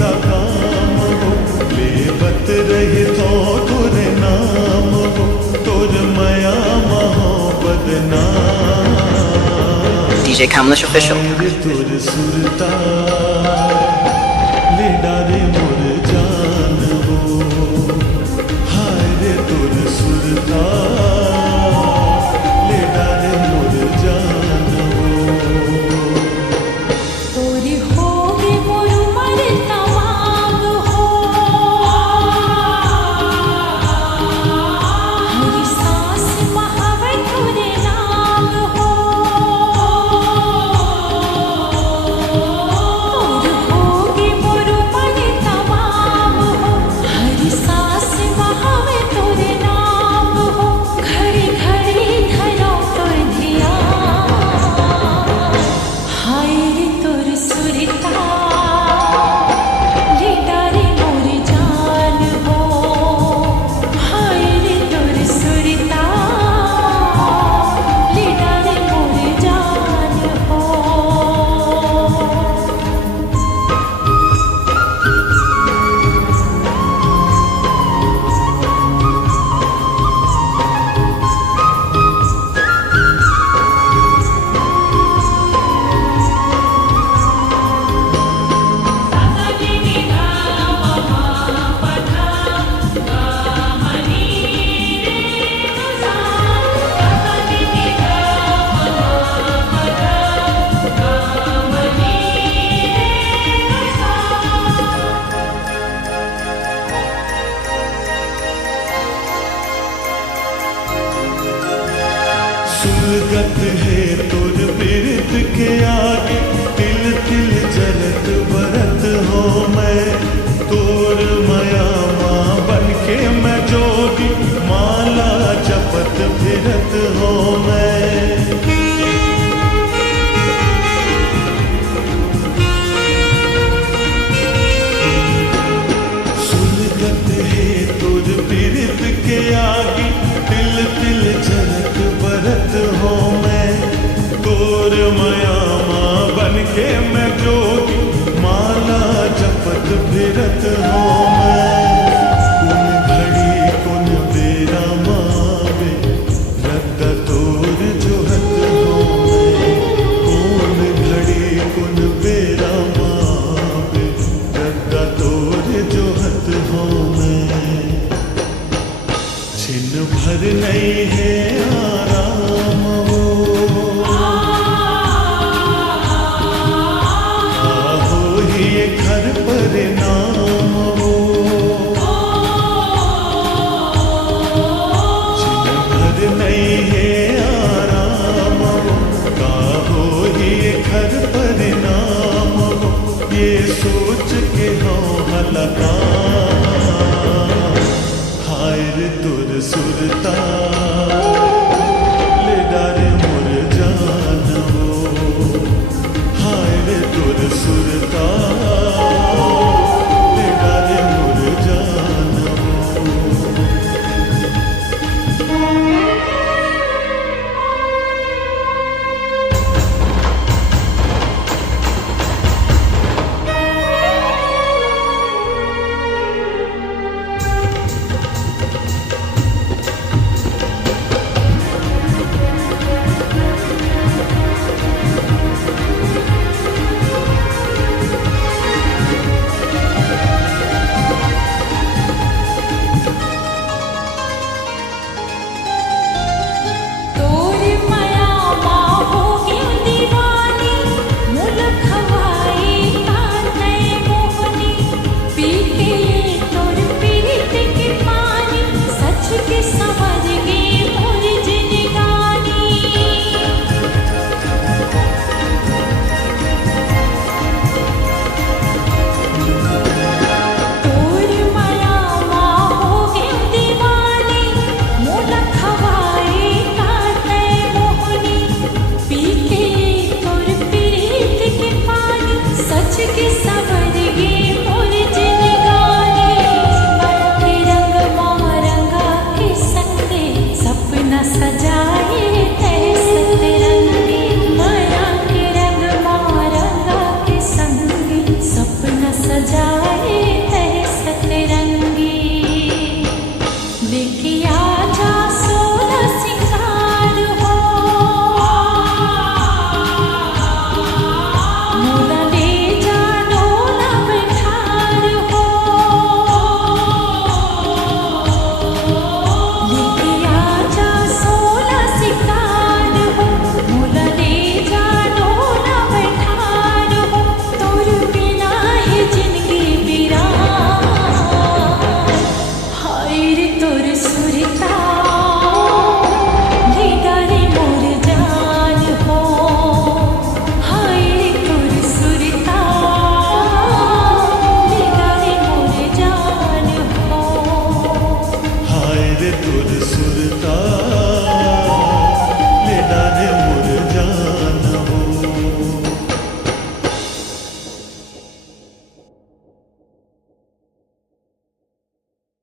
दा काम हो लेवत रहे तो तुर नाम हो तुर मया मोहब्बत नाम DJ Kamlesh Official. तुर सुरता ले डारे मोर जान हो हाय रे तुर सुरता ले डारे मोर जान हो तोरी होगी मोर मर तमाम हो मेरी सांस महावे तोरे नाम हो तोर होगी मोर मर तमाम हो हरी सांस महावे तोरे नाम हो घड़ी घड़ी धरो तोर धिया हाय रे तोर सुरता ले डारे मोर जान हो हाय रे तोर सुरता ले डारे मोर जान हो सुलगत है तुर बिरत के आगे तिल तिल जरत बरत हो मैं तोर मया माँ बन के मैं जोगी माला जपत फिरत हो मैं सुलगत है तुर बिरत के आगे तिल तिल जरत बरत हो मैं तोर मया माँ बन के मैं जोगी माला जपत फिरत हो मैं कुन घड़ी कुन बेरा मावे रद्दा तोर जोहत हो मैं कुन घड़ी कुन बेरा मावे रद्दा तोर जोहत हो मैं छिन भर नहीं है आराम हो आहो ही ये घर पर नाम हो छिन भर नहीं है आराम हो काहो ही ये घर पर नाम हो ये सोच के हो हलका हाय रे तुर सुरता ले डारे मोर जान हो हाय रे तुर सुरता ले डारे मोर जान हो तुर सुरता